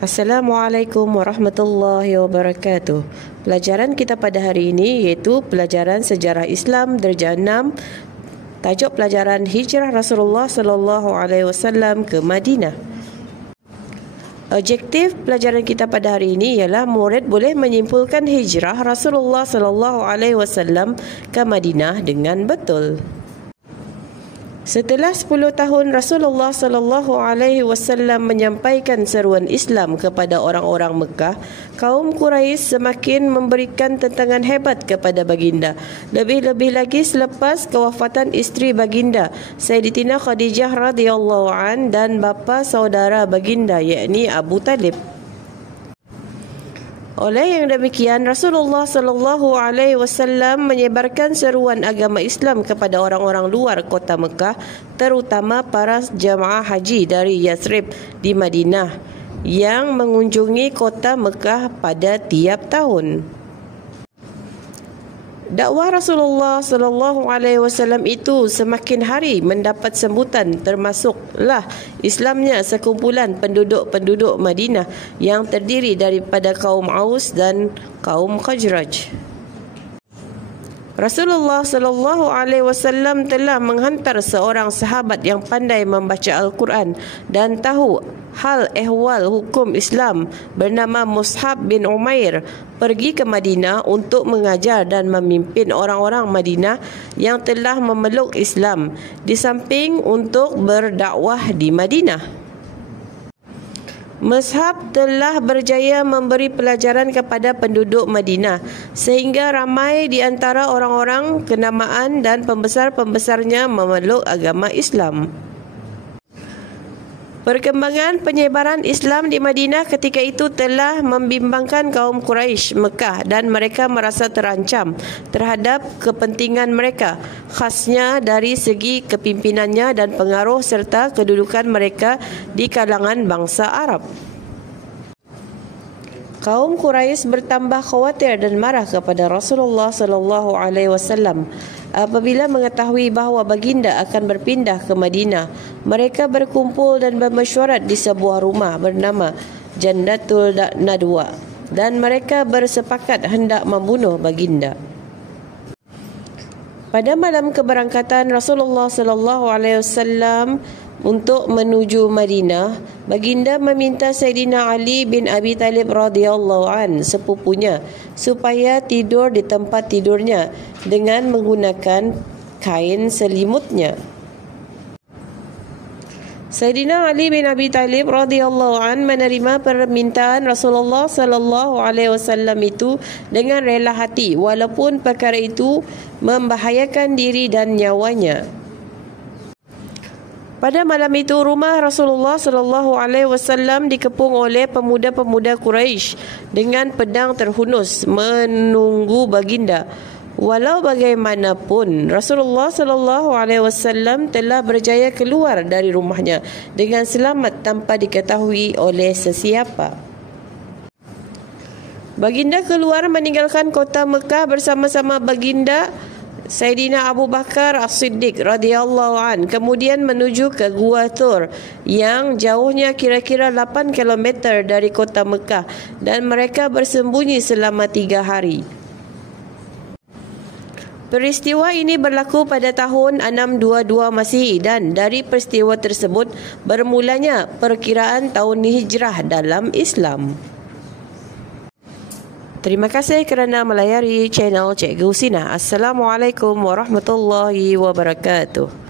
Assalamualaikum warahmatullahi wabarakatuh. Pelajaran kita pada hari ini iaitu pelajaran sejarah Islam darjah 6. Tajuk pelajaran Hijrah Rasulullah sallallahu alaihi wasallam ke Madinah. Objektif pelajaran kita pada hari ini ialah murid boleh menyimpulkan hijrah Rasulullah sallallahu alaihi wasallam ke Madinah dengan betul. Setelah 10 tahun Rasulullah sallallahu alaihi wasallam menyampaikan seruan Islam kepada orang-orang Mekah, kaum Quraisy semakin memberikan tentangan hebat kepada baginda. Lebih-lebih lagi selepas kewafatan isteri baginda, Sayyidatina Khadijah radhiyallahu an dan bapa saudara baginda yakni Abu Talib. Oleh yang demikian, Rasulullah sallallahu alaihi wasallam menyebarkan seruan agama Islam kepada orang-orang luar kota Mekah, terutama para jemaah haji dari Yathrib di Madinah yang mengunjungi kota Mekah pada tiap tahun. Dakwah Rasulullah sallallahu alaihi wasallam itu semakin hari mendapat sambutan, termasuklah Islamnya sekumpulan penduduk-penduduk Madinah yang terdiri daripada kaum Aus dan kaum Khazraj. Rasulullah sallallahu alaihi wasallam telah menghantar seorang sahabat yang pandai membaca Al-Quran dan tahu hal ehwal hukum Islam bernama Mus'ab bin Umair pergi ke Madinah untuk mengajar dan memimpin orang-orang Madinah yang telah memeluk Islam, di samping untuk berdakwah di Madinah. Mus'ab telah berjaya memberi pelajaran kepada penduduk Madinah sehingga ramai di antara orang-orang kenamaan dan pembesar-pembesarnya memeluk agama Islam. Perkembangan penyebaran Islam di Madinah ketika itu telah membimbangkan kaum Quraisy Mekah dan mereka merasa terancam terhadap kepentingan mereka, khasnya dari segi kepimpinannya dan pengaruh serta kedudukan mereka di kalangan bangsa Arab. Kaum Quraisy bertambah khawatir dan marah kepada Rasulullah sallallahu alaihi wasallam apabila mengetahui bahawa baginda akan berpindah ke Madinah. Mereka berkumpul dan bermesyuarat di sebuah rumah bernama Jannatul Nadwa dan mereka bersepakat hendak membunuh baginda. Pada malam keberangkatan Rasulullah sallallahu alaihi wasallam untuk menuju Madinah, baginda meminta Sayyidina Ali bin Abi Talib radhiyallahu an, sepupunya, supaya tidur di tempat tidurnya dengan menggunakan kain selimutnya. Sayyidina Ali bin Abi Talib radhiyallahu an menerima permintaan Rasulullah sallallahu alaihi wasallam itu dengan rela hati walaupun perkara itu membahayakan diri dan nyawanya. Pada malam itu rumah Rasulullah sallallahu alaihi wasallam dikepung oleh pemuda-pemuda Quraisy dengan pedang terhunus menunggu baginda. Walau bagaimanapun, Rasulullah sallallahu alaihi wasallam telah berjaya keluar dari rumahnya dengan selamat tanpa diketahui oleh sesiapa. Baginda keluar meninggalkan kota Mekah bersama-sama baginda Sayyidina Abu Bakar As-Siddiq radhiyallahu an, kemudian menuju ke Gua Thur yang jauhnya kira-kira 8 km dari kota Mekah dan mereka bersembunyi selama 3 hari. Peristiwa ini berlaku pada tahun 622 Masihi dan dari peristiwa tersebut bermulanya perkiraan tahun hijrah dalam Islam. Terima kasih kerana melayari channel Cikgu Husina. Assalamualaikum warahmatullahi wabarakatuh.